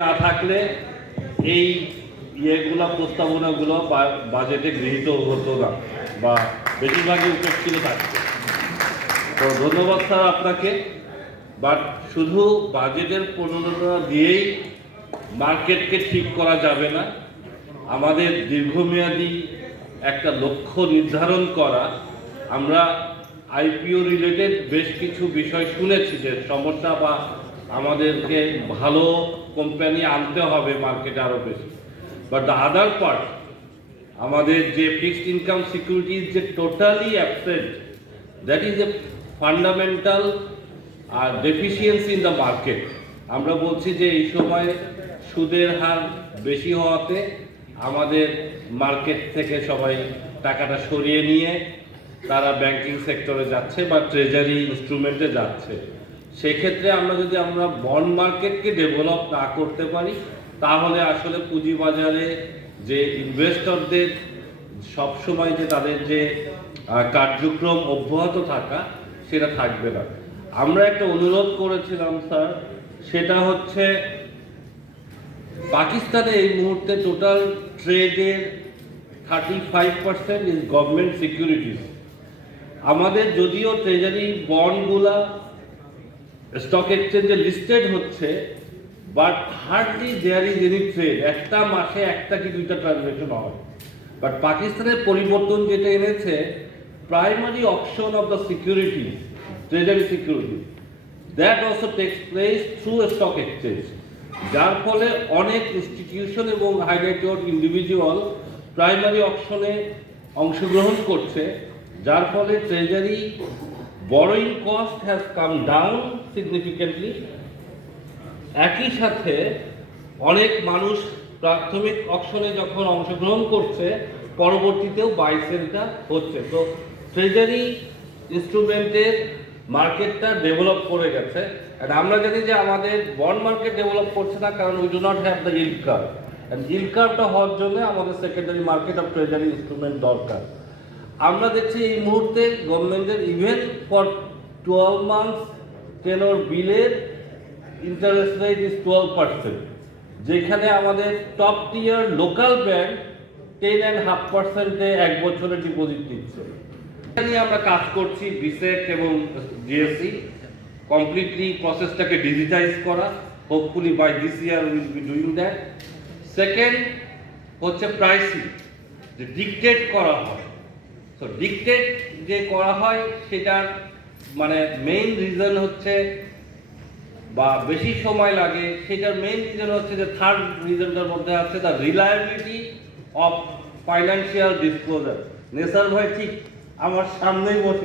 না থাকলে এই প্রস্তাবনাগুলো বাজেটে গৃহীত হতো না বা বেশিরভাগই উপস্থিত থাকতো। তো ধন্যবাদ স্যার আপনাকে। বাট শুধু বাজেটের প্রণোদনা দিয়েই মার্কেটকে ঠিক করা যাবে না। আমাদের দীর্ঘমেয়াদী একটা লক্ষ্য নির্ধারণ করা। আমরা আইপিও রিলেটেড বেশ কিছু বিষয় শুনেছি যে সমস্যা বা আমাদেরকে ভালো কোম্পানি আনতে হবে মার্কেটে আরও বেশি। বাট দ্য আদার পার্ট, আমাদের যে ফিক্সড ইনকাম সিকিউরিটি যে totally absent, that is a fundamental deficiency in the market. আমরা বলছি যে এই সময় সুদের হার বেশি হওয়াতে আমাদের মার্কেট থেকে সবাই টাকাটা সরিয়ে নিয়ে তারা ব্যাংকিং সেক্টরে যাচ্ছে বা ট্রেজারি ইনস্ট্রুমেন্টে যাচ্ছে। সেক্ষেত্রে আমরা বন্ড মার্কেটকে ডেভেলপ না করতে পারি, তাহলে আসলে পুঁজিবাজারে যে ইনভেস্টরদের সবসময় যে তাদের যে কার্যক্রম অব্যাহত থাকা সেটা থাকবে না। আমরা একটা অনুরোধ করেছিলাম স্যার, সেটা হচ্ছে পাকিস্তানে এই মুহূর্তে টোটাল ট্রেডের 35% ইজ গভর্নমেন্ট সিকিউরিটিজ। আমাদের যদিও ট্রেজারি বন্ডগুলা স্টক এক্সচেঞ্জে লিস্টেড হচ্ছে, but hardly there is any trade. একটা মাসে একটা কি দুইটা ট্রানজ্যাকশন হয়। বাট পাকিস্তানের পরিবর্তন যেটা এনেছে, primary auction of the security, treasury security, that also takes place through stock exchange. যার ফলে অনেক ইনস্টিটিউশন এবং high net worth individual primary অকশনে অংশগ্রহণ করছে, যার ফলে treasury borrowing cost has come down significantly। একই সাথে অনেক মানুষ প্রাথমিক অকশনে যখন অংশগ্রহণ করছে, পরবর্তীতেও বাই সেলটা হচ্ছে। তো ট্রেজারি ইনস্ট্রুমেন্টের মার্কেটটা ডেভেলপ করে গেছে। আর আমরা জানি যে আমাদের বন্ড মার্কেট ডেভেলপ করছে না, কারণ we do not have the yield curve। And yield curveটা হওয়ার জন্য আমাদের secondary market of treasury instrument দরকার। আমরা দেখছি এই মুহূর্তে গভর্নমেন্টের ইভেন ফর 12 মান্থস টেনর বিলের ইন্টারেস্ট রেট ইজ 12%, যেখানে আমাদের টপ টিয়ার লোকাল ব্যাংক 10.5%-এ এক বছরের ডিপোজিট দিচ্ছে। এটা নিয়ে আমরা কাজ করছি, বিসেট এবং জিএসসি কমপ্লিটলি প্রসেসটাকে ডিজিটাইজ করা। Hopefully by this year will be doing that. Second হচ্ছে প্রাইসিং, যে ডিকটেট করা হয়। সো ডিকটেট যে করা হয় সেটার মানে মেইন রিজন হচ্ছে, বা বেশি সময় লাগে, সেটার মেইন রিজন হচ্ছে যে থার্ড রিজনটার মধ্যে আছে the reliability of financial disclosure. Nesar ভাই ঠিক আমার সামনেই বসে